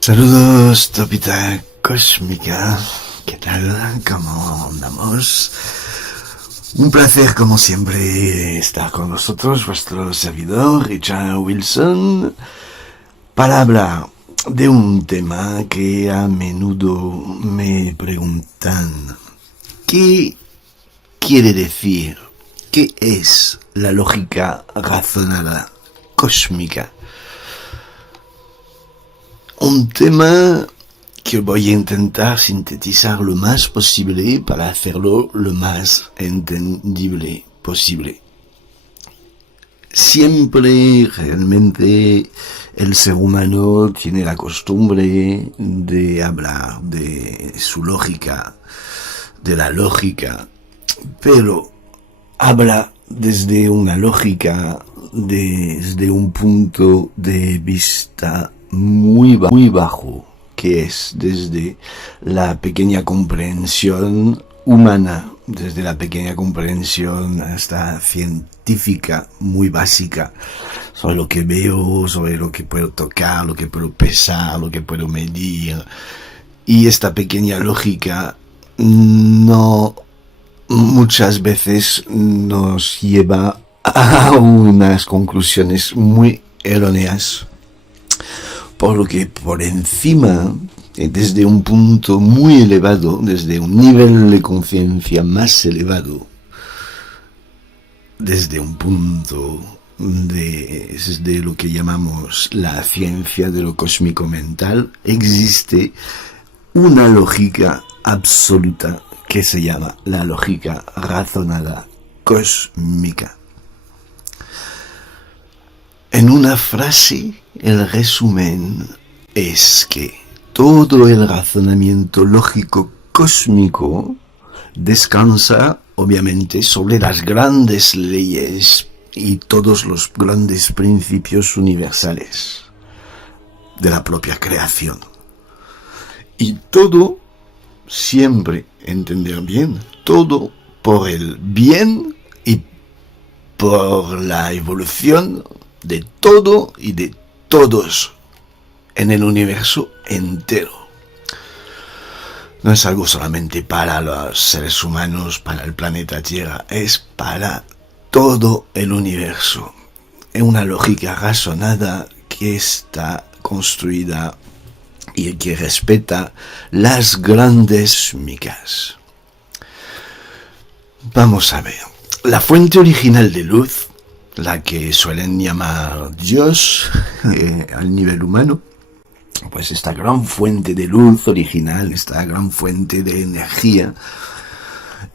Saludos, Topita Cósmica. ¿Qué tal? ¿Cómo andamos? Un placer, como siempre, estar con vosotros, vuestro servidor, Richard Wilson, para hablar de un tema que a menudo me preguntan. ¿Qué quiere decir? ¿Qué es la lógica razonada cósmica? Un tema que voy a intentar sintetizar lo más posible para hacerlo lo más entendible posible. Siempre realmente el ser humano tiene la costumbre de hablar de su lógica, de la lógica, pero habla desde una lógica, desde un punto de vista muy bajo, que es desde la pequeña comprensión humana, desde la pequeña comprensión hasta científica, muy básica, sobre lo que veo, sobre lo que puedo tocar, lo que puedo pesar, lo que puedo medir. Y esta pequeña lógica no muchas veces nos lleva a unas conclusiones muy erróneas, por lo que por encima, desde un punto muy elevado, desde un nivel de conciencia más elevado, desde un punto desde lo que llamamos la ciencia de lo cósmico mental, existe una lógica absoluta que se llama la lógica razonada cósmica. En una frase, el resumen es que todo el razonamiento lógico cósmico descansa, obviamente, sobre las grandes leyes y todos los grandes principios universales de la propia creación. Y todo, siempre entender bien, todo por el bien y por la evolución de todo y de todos en el universo entero. No es algo solamente para los seres humanos, para el planeta Tierra, es para todo el universo. Es una lógica razonada que está construida y que respeta las grandes micas. Vamos a ver. La fuente original de luz, la que suelen llamar Dios al nivel humano, pues esta gran fuente de luz original, esta gran fuente de energía,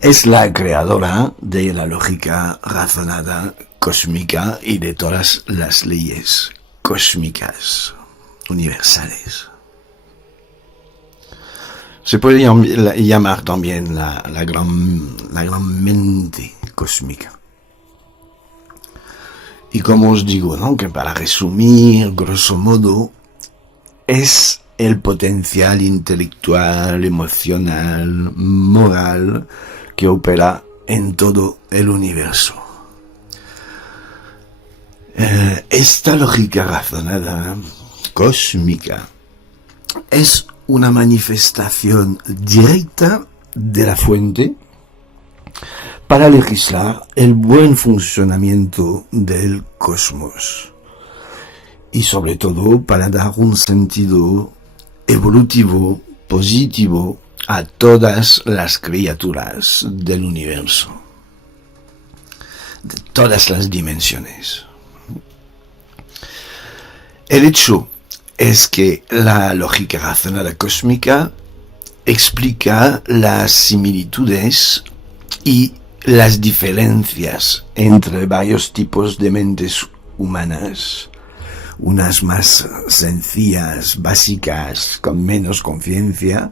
es la creadora de la lógica razonada cósmica y de todas las leyes cósmicas universales. Se puede llamar también la gran mente cósmica. Y como os digo, ¿no?, que para resumir, grosso modo, es el potencial intelectual, emocional, moral que opera en todo el universo. Esta lógica razonada cósmica es una manifestación directa de la fuente para legislar el buen funcionamiento del cosmos y sobre todo para dar un sentido evolutivo, positivo a todas las criaturas del universo, de todas las dimensiones. El hecho es que la lógica razonada cósmica explica las similitudes y las diferencias entre varios tipos de mentes humanas, unas más sencillas, básicas, con menos conciencia,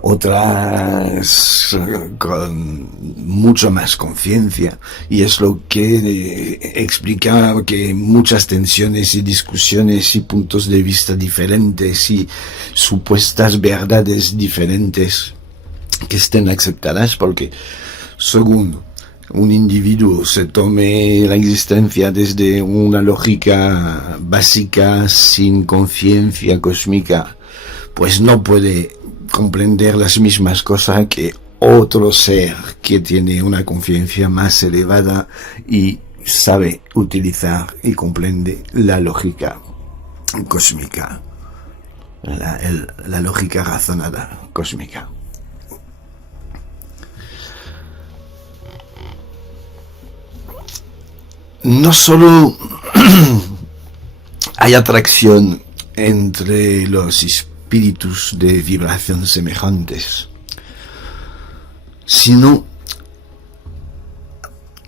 otras con mucho más conciencia, y es lo que explica que muchas tensiones y discusiones y puntos de vista diferentes y supuestas verdades diferentes que estén aceptadas, porque según un individuo se tome la existencia desde una lógica básica sin conciencia cósmica, pues no puede comprender las mismas cosas que otro ser que tiene una conciencia más elevada y sabe utilizar y comprende la lógica cósmica, la lógica razonada cósmica. No solo hay atracción entre los espíritus de vibración semejantes, sino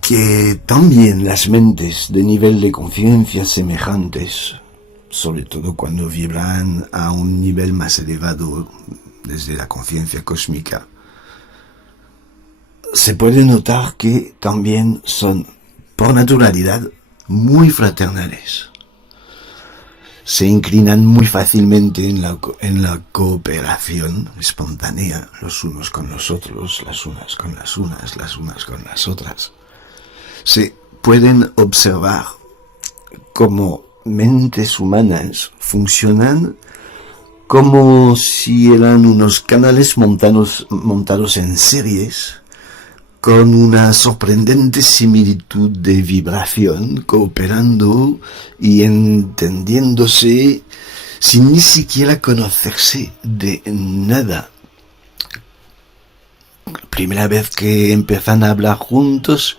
que también las mentes de nivel de conciencia semejantes, sobre todo cuando vibran a un nivel más elevado desde la conciencia cósmica, se puede notar que también son por naturalidad muy fraternales. Se inclinan muy fácilmente en la cooperación espontánea, los unos con los otros, las unas con las unas, las unas con las otras. Se pueden observar cómo mentes humanas funcionan como si eran unos canales montados en series, con una sorprendente similitud de vibración, cooperando y entendiéndose sin ni siquiera conocerse de nada. La primera vez que empiezan a hablar juntos,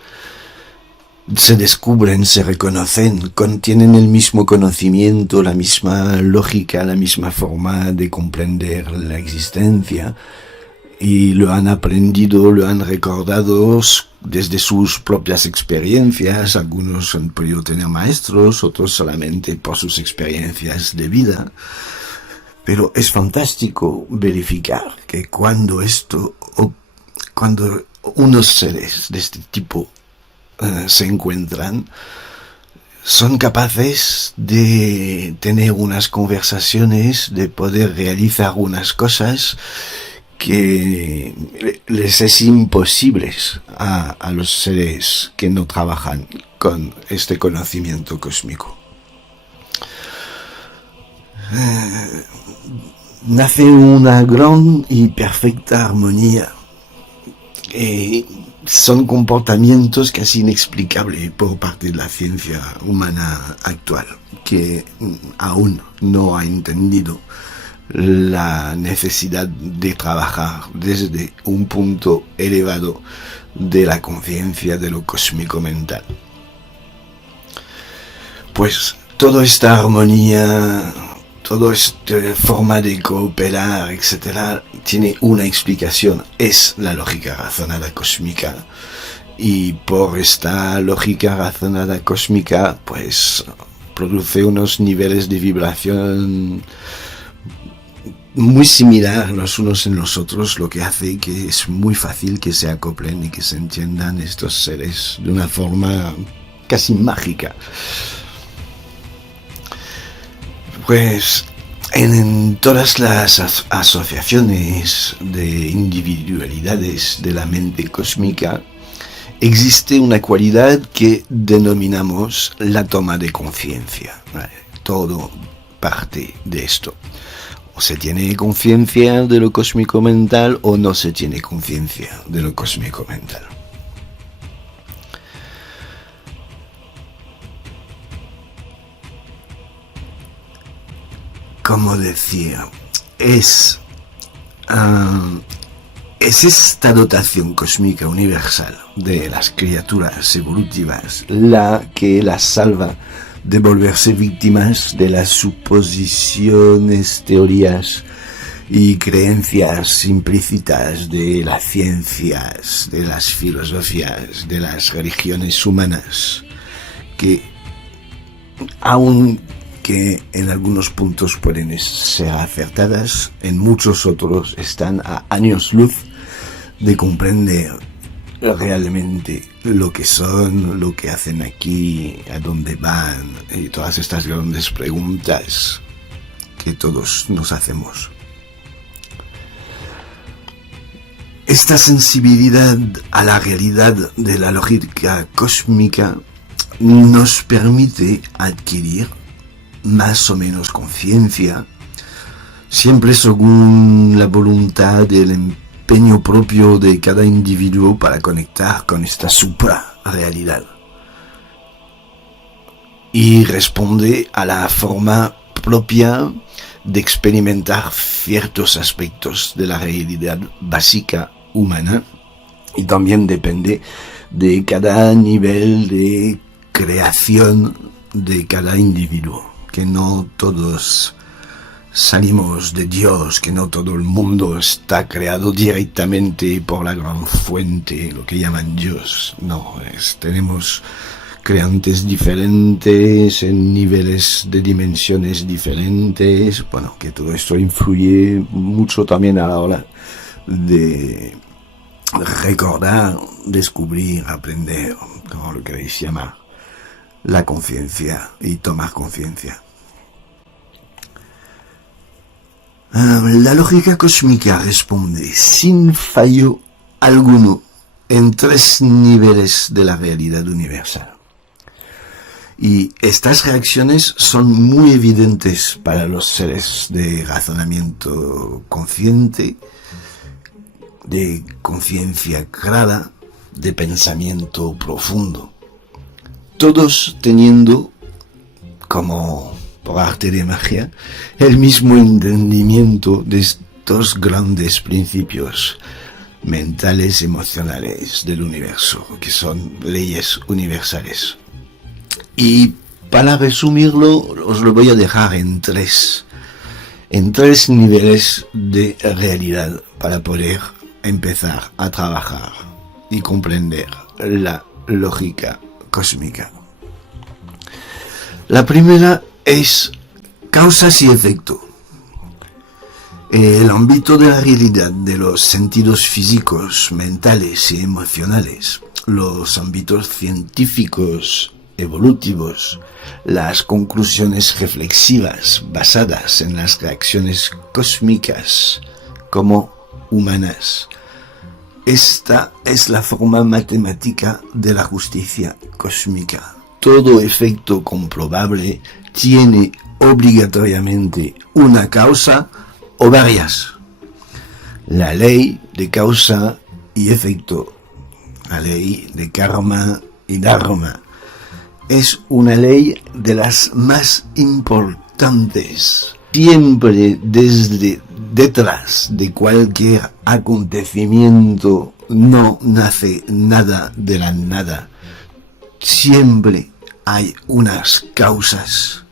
se descubren, se reconocen, tienen el mismo conocimiento, la misma lógica, la misma forma de comprender la existencia, y lo han aprendido, lo han recordado desde sus propias experiencias. Algunos han podido tener maestros, otros solamente por sus experiencias de vida. Pero es fantástico verificar que cuando unos seres de este tipo se encuentran, son capaces de tener unas conversaciones, de poder realizar unas cosas que les es imposibles a los seres que no trabajan con este conocimiento cósmico. Nace una gran y perfecta armonía. Son comportamientos casi inexplicables por parte de la ciencia humana actual, que aún no ha entendido la necesidad de trabajar desde un punto elevado de la conciencia de lo cósmico mental. Pues toda esta armonía, toda esta forma de cooperar, etcétera, tiene una explicación, es la lógica razonada cósmica. Y por esta lógica razonada cósmica, pues produce unos niveles de vibración muy similar los unos en los otros, lo que hace que es muy fácil que se acoplen y que se entiendan estos seres de una forma casi mágica. Pues en todas las asociaciones de individualidades de la mente cósmica existe una cualidad que denominamos la toma de conciencia. Todo parte de esto. O se tiene conciencia de lo cósmico mental o no se tiene conciencia de lo cósmico mental. Como decía, es esta dotación cósmica universal de las criaturas evolutivas la que las salva de volverse víctimas de las suposiciones, teorías y creencias implícitas de las ciencias, de las filosofías, de las religiones humanas, que aunque en algunos puntos pueden ser acertadas, en muchos otros están a años luz de comprender realmente lo que son, lo que hacen aquí, a dónde van, y todas estas grandes preguntas que todos nos hacemos. Esta sensibilidad a la realidad de la lógica cósmica nos permite adquirir más o menos conciencia, siempre según la voluntad y el empeño propio de cada individuo para conectar con esta suprarrealidad. Y responde a la forma propia de experimentar ciertos aspectos de la realidad básica humana, y también depende de cada nivel de creación de cada individuo, que no todos salimos de Dios, que no todo el mundo está creado directamente por la gran fuente, lo que llaman Dios. No, tenemos creantes diferentes, en niveles de dimensiones diferentes. Bueno, que todo esto influye mucho también a la hora de recordar, descubrir, aprender, como lo queréis llamar, la conciencia y tomar conciencia. La lógica cósmica responde sin fallo alguno en 3 niveles de la realidad universal. Y estas reacciones son muy evidentes para los seres de razonamiento consciente, de conciencia clara, de pensamiento profundo. Todos teniendo, como por arte de magia, el mismo entendimiento de estos grandes principios mentales, emocionales del universo, que son leyes universales. Y para resumirlo, os lo voy a dejar en tres niveles de realidad para poder empezar a trabajar y comprender la lógica cósmica. La primera es causas y efecto. El ámbito de la realidad de los sentidos físicos, mentales y emocionales, los ámbitos científicos, evolutivos, las conclusiones reflexivas basadas en las reacciones cósmicas como humanas. Esta es la forma matemática de la justicia cósmica. Todo efecto comprobable tiene obligatoriamente una causa o varias. La ley de causa y efecto, la ley de karma y dharma, es una ley de las más importantes. Siempre desde detrás de cualquier acontecimiento no nace nada de la nada. Siempre hay unas causas.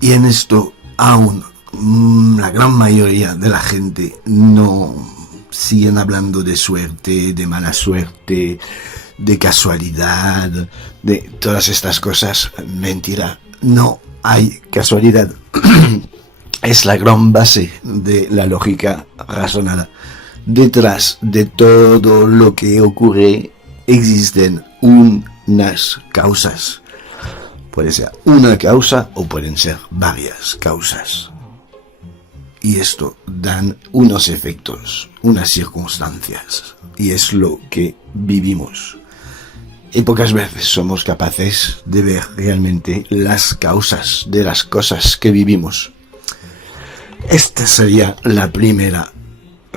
Y en esto aún la gran mayoría de la gente no siguen hablando de suerte, de mala suerte, de casualidad, de todas estas cosas. Mentira, no hay casualidad. Es la gran base de la lógica razonada. Detrás de todo lo que ocurre existen unas causas. Puede ser una causa o pueden ser varias causas. Y esto dan unos efectos, unas circunstancias. Y es lo que vivimos. Y pocas veces somos capaces de ver realmente las causas de las cosas que vivimos. Esta sería la primera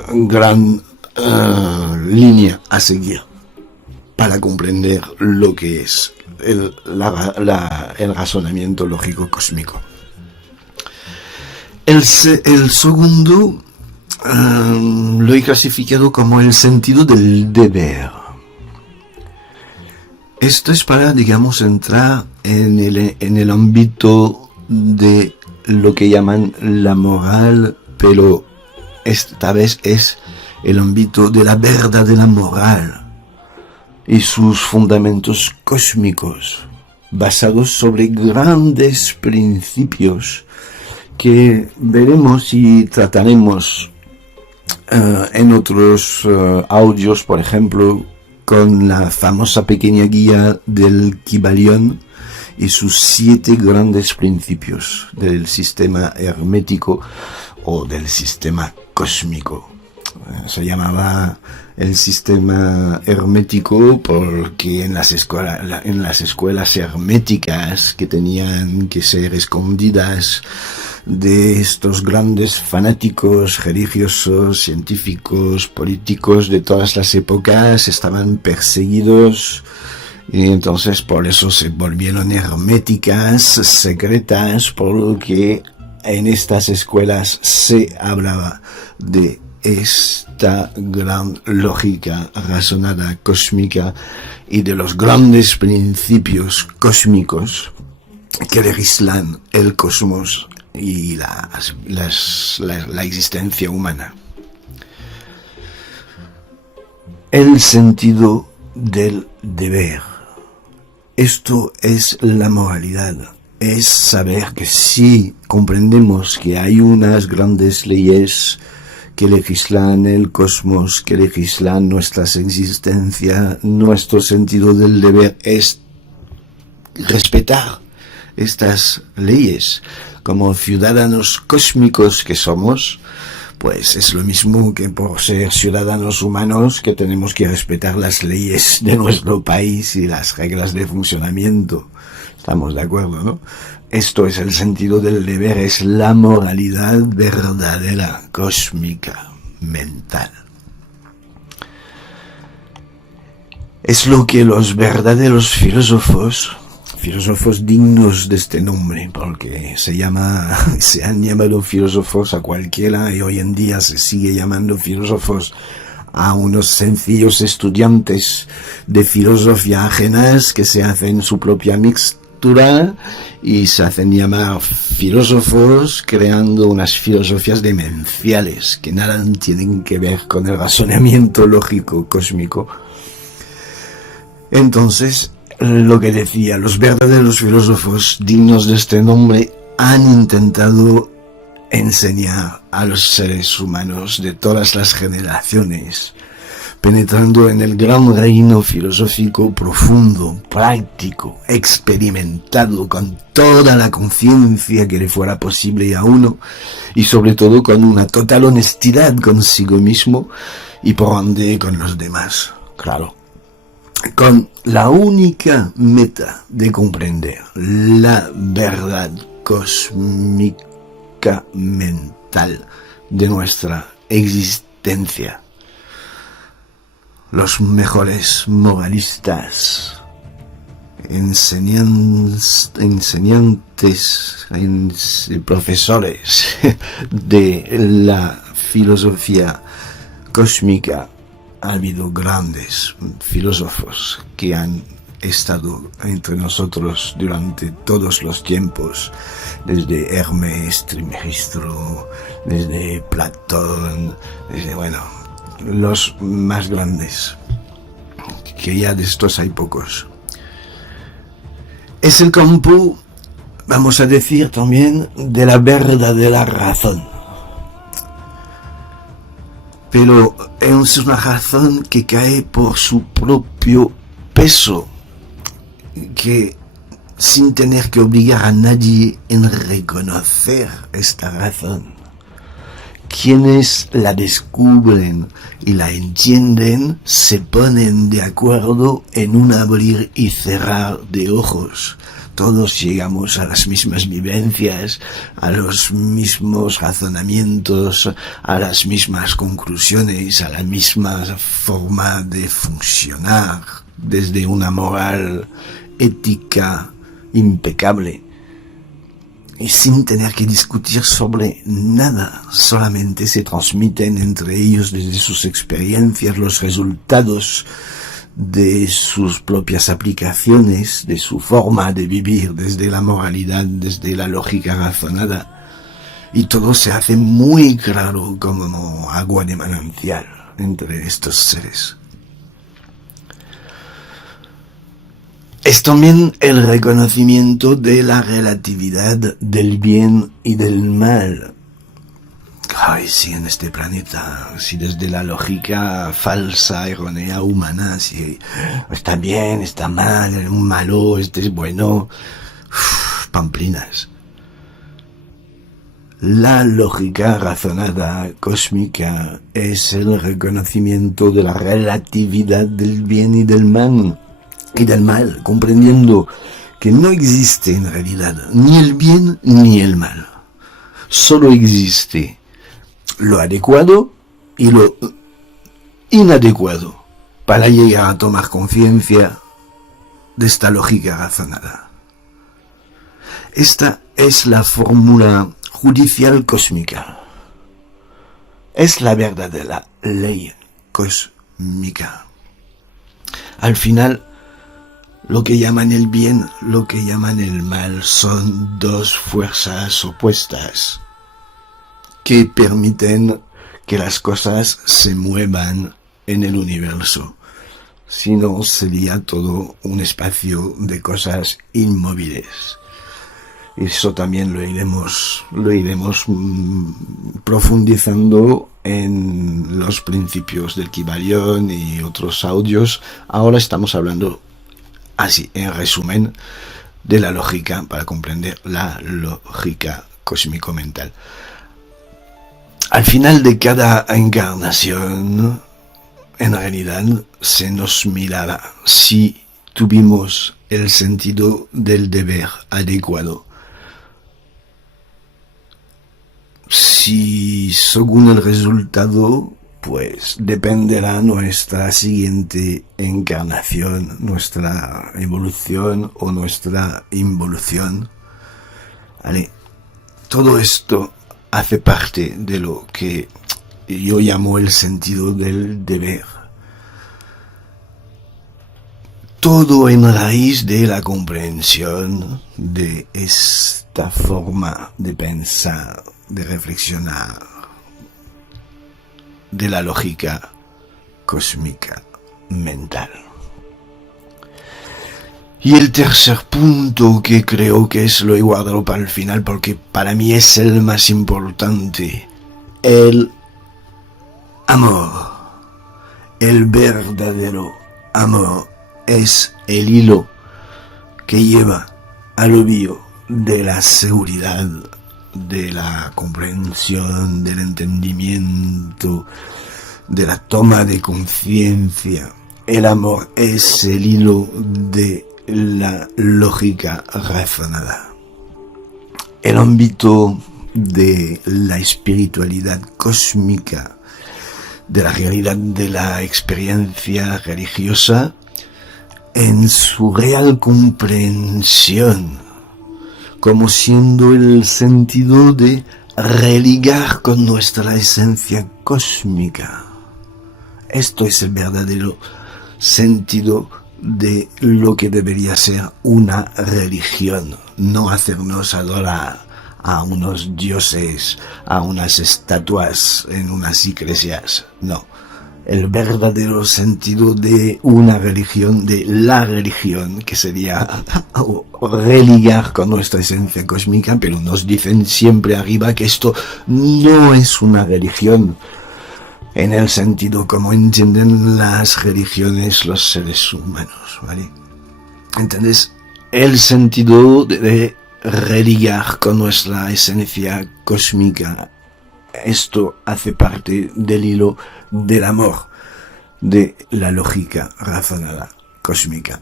gran línea a seguir para comprender lo que es el razonamiento lógico cósmico. El segundo lo he clasificado como el sentido del deber. Esto es para, digamos, entrar en el ámbito de lo que llaman la moral, pero esta vez es el ámbito de la verdadera moral y sus fundamentos cósmicos, basados sobre grandes principios que veremos y trataremos en otros audios, por ejemplo, con la famosa pequeña guía del Kybalión y sus 7 grandes principios del sistema hermético o del sistema cósmico. Se llamaba el sistema hermético porque en las escuelas herméticas que tenían que ser escondidas de estos grandes fanáticos religiosos, científicos, políticos de todas las épocas, estaban perseguidos y entonces por eso se volvieron herméticas, secretas, porque en estas escuelas se hablaba de esta gran lógica razonada cósmica y de los grandes principios cósmicos que legislan el cosmos y la existencia humana. El sentido del deber. Esto es la moralidad. Es saber que si comprendemos que hay unas grandes leyes que legislan el cosmos, que legislan nuestras existencias, nuestro sentido del deber es respetar estas leyes. Como ciudadanos cósmicos que somos, pues es lo mismo que por ser ciudadanos humanos que tenemos que respetar las leyes de nuestro país y las reglas de funcionamiento. Estamos de acuerdo, ¿no? Esto es el sentido del deber, es la moralidad verdadera, cósmica, mental. Es lo que los verdaderos filósofos dignos de este nombre, porque se han llamado filósofos a cualquiera y hoy en día se sigue llamando filósofos a unos sencillos estudiantes de filosofía ajenas que se hacen su propia mixtura y se hacen llamar filósofos creando unas filosofías demenciales que nada tienen que ver con el razonamiento lógico cósmico. Entonces, lo que decía, los verdaderos filósofos dignos de este nombre han intentado enseñar a los seres humanos de todas las generaciones, penetrando en el gran reino filosófico profundo, práctico, experimentado, con toda la conciencia que le fuera posible a uno y sobre todo con una total honestidad consigo mismo y por ende con los demás, claro. Con la única meta de comprender la verdad cósmica mental de nuestra existencia. Los mejores moralistas, profesores de la filosofía cósmica. Ha habido grandes filósofos que han estado entre nosotros durante todos los tiempos, desde Hermes Trismegisto, desde Platón, desde, los más grandes, que ya de estos hay pocos. Es el campo, vamos a decir también, de la verdadera razón. Pero es una razón que cae por su propio peso, que sin tener que obligar a nadie en reconocer esta razón. Quienes la descubren y la entienden se ponen de acuerdo en un abrir y cerrar de ojos. Todos llegamos a las mismas vivencias, a los mismos razonamientos, a las mismas conclusiones, a la misma forma de funcionar, desde una moral ética impecable. Y sin tener que discutir sobre nada, solamente se transmiten entre ellos desde sus experiencias los resultados de sus propias aplicaciones, de su forma de vivir, desde la moralidad, desde la lógica razonada. Y todo se hace muy claro como agua de manantial entre estos seres. Es también el reconocimiento de la relatividad del bien y del mal. Ay, sí, en este planeta, si desde la lógica falsa, errónea, humana, si está bien, está mal, un malo, este es bueno, pamplinas. La lógica razonada cósmica es el reconocimiento de la relatividad del bien y del mal, comprendiendo que no existe en realidad ni el bien ni el mal. Solo existe lo adecuado y lo inadecuado para llegar a tomar conciencia de esta lógica razonada. Esta es la fórmula judicial cósmica. Es la verdadera ley cósmica. Al final, lo que llaman el bien, lo que llaman el mal, son dos fuerzas opuestas que permiten que las cosas se muevan en el universo. Si no, sería todo un espacio de cosas inmóviles. Eso también lo iremos profundizando en los principios del Kybalión y otros audios. Ahora estamos hablando, así, en resumen, de la lógica, para comprender la lógica cósmico-mental. Al final de cada encarnación, en realidad, se nos mirará si tuvimos el sentido del deber adecuado. Si según el resultado, pues dependerá nuestra siguiente encarnación, nuestra evolución o nuestra involución. ¿Vale? Todo esto hace parte de lo que yo llamo el sentido del deber. Todo en raíz de la comprensión de esta forma de pensar, de reflexionar, de la lógica cósmica mental. Y el tercer punto, que creo que es lo he guardado para el final porque para mí es el más importante, el amor, el verdadero amor, es el hilo que lleva al obvio de la seguridad, de la comprensión, del entendimiento, de la toma de conciencia. El amor es el hilo de la lógica razonada. El ámbito de la espiritualidad cósmica, de la realidad de la experiencia religiosa, en su real comprensión, como siendo el sentido de religar con nuestra esencia cósmica. Esto es el verdadero sentido de lo que debería ser una religión, no hacernos adorar a unos dioses, a unas estatuas en unas iglesias, no. El verdadero sentido de una religión, de la religión, que sería religar con nuestra esencia cósmica, pero nos dicen siempre arriba que esto no es una religión, en el sentido como entienden las religiones los seres humanos, ¿vale? Entonces, el sentido de religar con nuestra esencia cósmica, esto hace parte del hilo del amor, de la lógica razonada cósmica.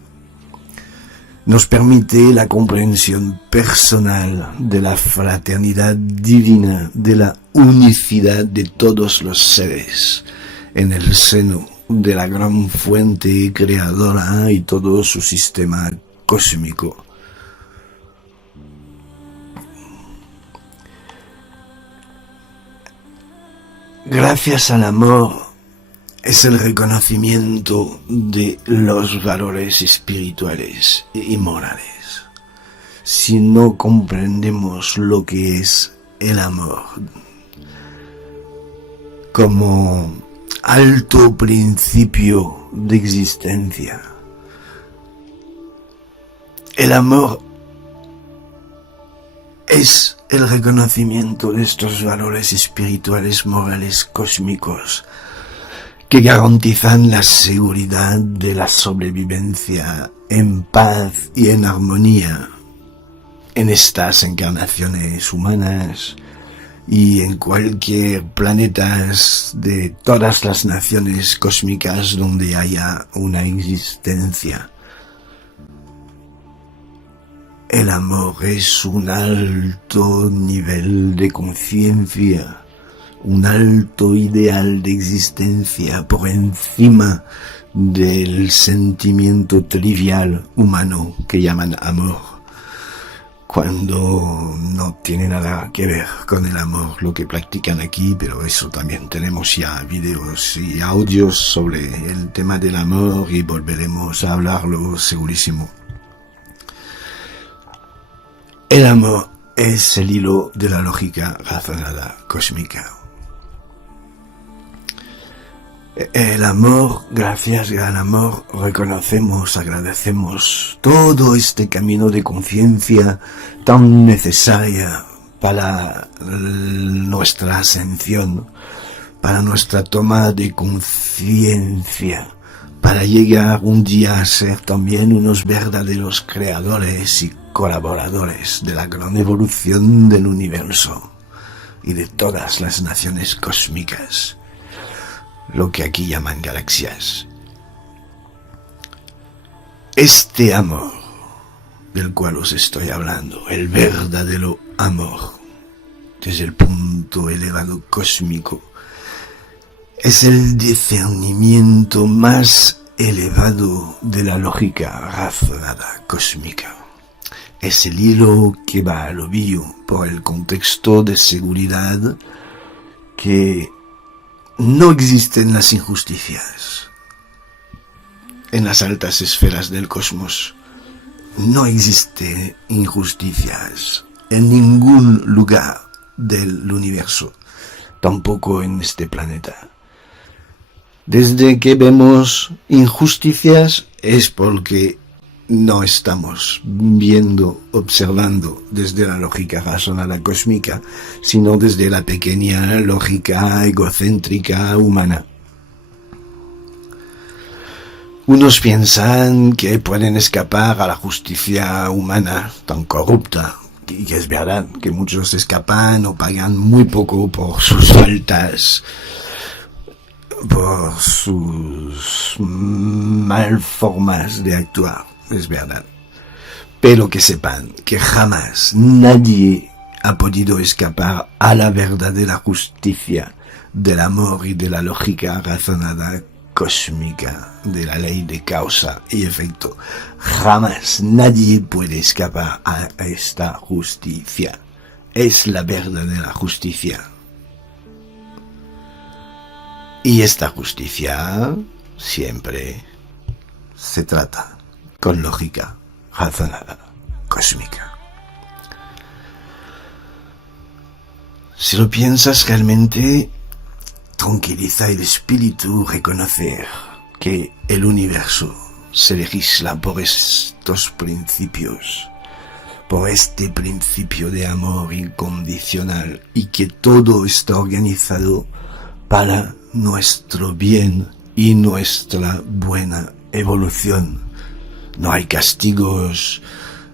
Nos permite la comprensión personal de la fraternidad divina, de la unicidad de todos los seres en el seno de la gran fuente creadora y todo su sistema cósmico. Gracias al amor es el reconocimiento de los valores espirituales y morales. Si no comprendemos lo que es el amor como alto principio de existencia, el amor es el reconocimiento de estos valores espirituales, morales, cósmicos, que garantizan la seguridad de la sobrevivencia en paz y en armonía en estas encarnaciones humanas y en cualquier planeta de todas las naciones cósmicas donde haya una existencia. El amor es un alto nivel de conciencia, un alto ideal de existencia por encima del sentimiento trivial humano que llaman amor, cuando no tiene nada que ver con el amor lo que practican aquí, pero eso también tenemos ya videos y audios sobre el tema del amor y volveremos a hablarlo segurísimo. El amor es el hilo de la lógica razonada cósmica. El amor, gracias al amor, reconocemos, agradecemos todo este camino de conciencia tan necesaria para nuestra ascensión, para nuestra toma de conciencia, para llegar un día a ser también unos verdaderos creadores y colaboradores de la gran evolución del universo y de todas las naciones cósmicas, lo que aquí llaman galaxias. Este amor del cual os estoy hablando, el verdadero amor, desde el punto elevado cósmico, es el discernimiento más elevado de la lógica razonada cósmica. Es el hilo que va al ovillo por el contexto de seguridad que no existen las injusticias. En las altas esferas del cosmos no existen injusticias en ningún lugar del universo, tampoco en este planeta. Desde que vemos injusticias es porque no estamos viendo, observando desde la lógica razonada cósmica, sino desde la pequeña lógica egocéntrica humana. Unos piensan que pueden escapar a la justicia humana tan corrupta, y que es verdad que muchos escapan o pagan muy poco por sus faltas, por sus malformas de actuar. Es verdad, pero que sepan que jamás nadie ha podido escapar a la verdadera justicia del amor y de la lógica razonada cósmica, de la ley de causa y efecto. Jamás nadie puede escapar a esta justicia. Es la verdadera justicia. Y esta justicia siempre se trata con lógica razonada cósmica. Si lo piensas realmente, tranquiliza el espíritu reconocer que el universo se legisla por estos principios, por este principio de amor incondicional, y que todo está organizado para nuestro bien y nuestra buena evolución. No hay castigos,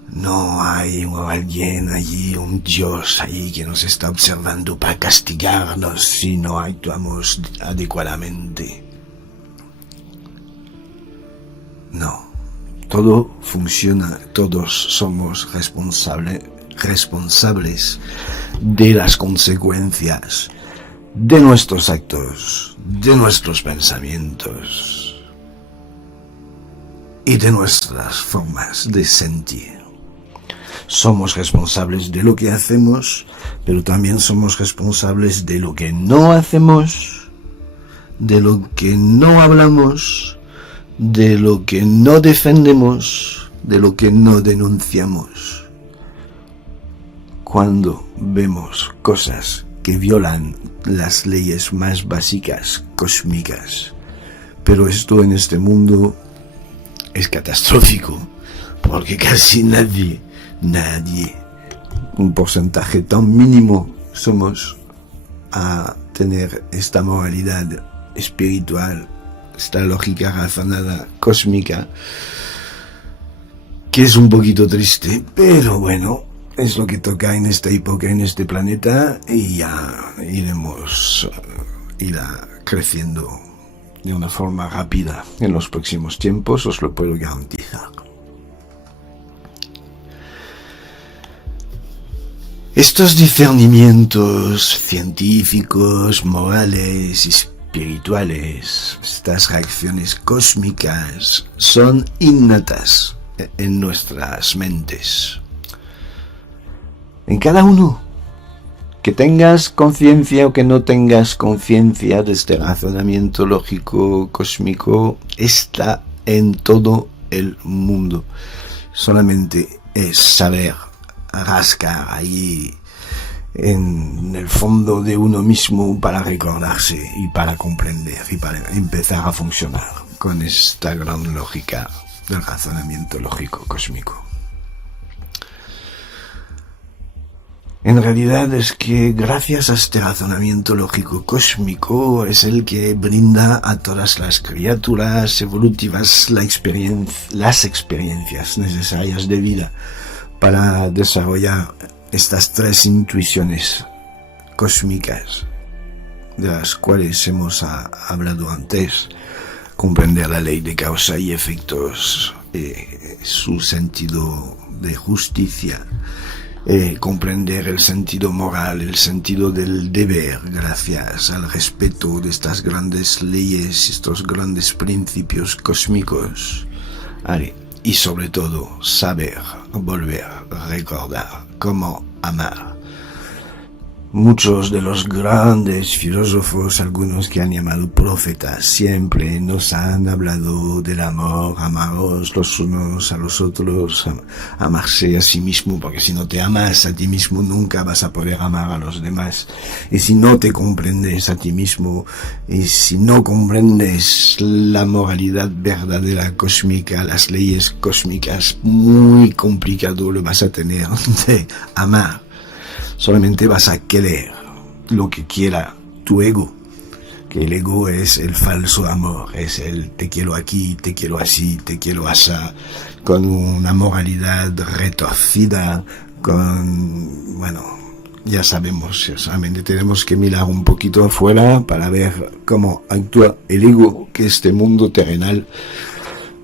no hay alguien allí, un Dios allí que nos está observando para castigarnos si no actuamos adecuadamente. No, todo funciona, todos somos responsables de las consecuencias de nuestros actos, de nuestros pensamientos y de nuestras formas de sentir. Somos responsables de lo que hacemos, pero también somos responsables de lo que no hacemos, de lo que no hablamos, de lo que no defendemos, de lo que no denunciamos. Cuando vemos cosas que violan las leyes más básicas cósmicas, pero esto en este mundo es catastrófico, porque casi nadie, un porcentaje tan mínimo somos a tener esta moralidad espiritual, esta lógica razonada cósmica, que es un poquito triste, pero bueno, es lo que toca en esta época, en este planeta, y ya irá creciendo de una forma rápida en los próximos tiempos, os lo puedo garantizar. Estos discernimientos científicos, morales y espirituales, estas reacciones cósmicas, son innatas en nuestras mentes. En cada uno, que tengas conciencia o que no tengas conciencia de este razonamiento lógico cósmico, está en todo el mundo. Solamente es saber rascar ahí en el fondo de uno mismo para recordarse y para comprender y para empezar a funcionar con esta gran lógica del razonamiento lógico cósmico. En realidad es que gracias a este razonamiento lógico cósmico es el que brinda a todas las criaturas evolutivas las experiencias necesarias de vida para desarrollar estas tres intuiciones cósmicas de las cuales hemos hablado antes: comprender la ley de causa y efectos, su sentido de justicia, comprender el sentido moral, el sentido del deber, gracias al respeto de estas grandes leyes, estos grandes principios cósmicos, y sobre todo saber volver a recordar cómo amar. Muchos de los grandes filósofos, algunos que han llamado profetas, siempre nos han hablado del amor, amaros los unos a los otros, amarse a sí mismo, porque si no te amas a ti mismo nunca vas a poder amar a los demás. Y si no te comprendes a ti mismo, y si no comprendes la moralidad verdadera cósmica, las leyes cósmicas, muy complicado lo vas a tener de amar. Solamente vas a querer lo que quiera tu ego, que el ego es el falso amor, es el te quiero aquí, te quiero así, te quiero asá, con una moralidad retorcida, ya sabemos, solamente tenemos que mirar un poquito afuera para ver cómo actúa el ego, que este mundo terrenal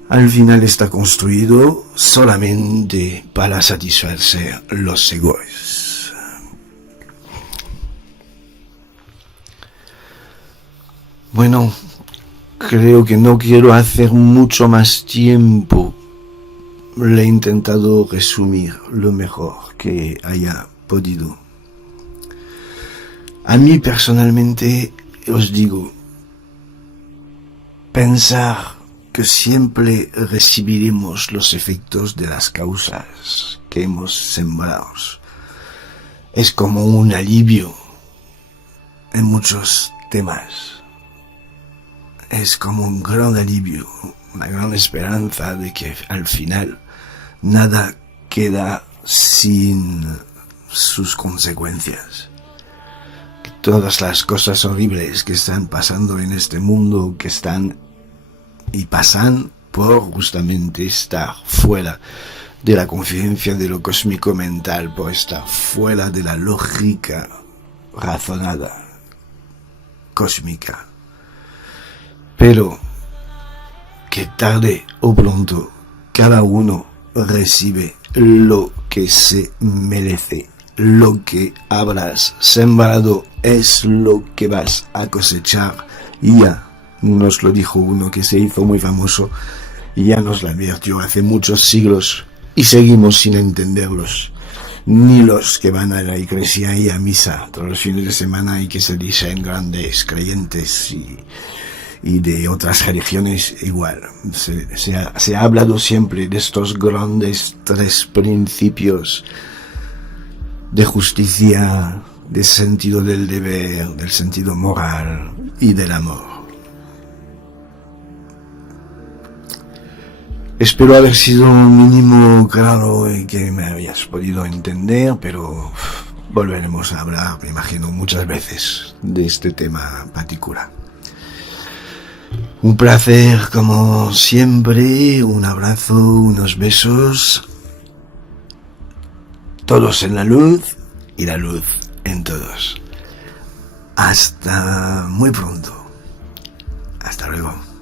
al final está construido solamente para satisfacer los egos. Bueno, creo que no quiero hacer mucho más tiempo. Le he intentado resumir lo mejor que haya podido. A mí personalmente os digo, pensar que siempre recibiremos los efectos de las causas que hemos sembrado es como un alivio en muchos temas. Es como un gran alivio, una gran esperanza de que al final nada queda sin sus consecuencias. Que todas las cosas horribles que están pasando en este mundo, que están y pasan por justamente estar fuera de la conciencia de lo cósmico mental, por estar fuera de la lógica razonada cósmica. Pero que tarde o pronto cada uno recibe lo que se merece. Lo que habrás sembrado es lo que vas a cosechar. Y ya nos lo dijo uno que se hizo muy famoso, y ya nos lo advirtió hace muchos siglos, y seguimos sin entenderlos. Ni los que van a la iglesia y a misa todos los fines de semana y que se dicen grandes creyentes y de otras religiones igual. Se ha hablado siempre de estos grandes tres principios de justicia, del sentido del deber, del sentido moral y del amor. Espero haber sido un mínimo claro y que me hayas podido entender, pero volveremos a hablar, me imagino, muchas veces de este tema particular. Un placer como siempre, un abrazo, unos besos todos en la luz y la luz en todos. Hasta muy pronto. Hasta luego.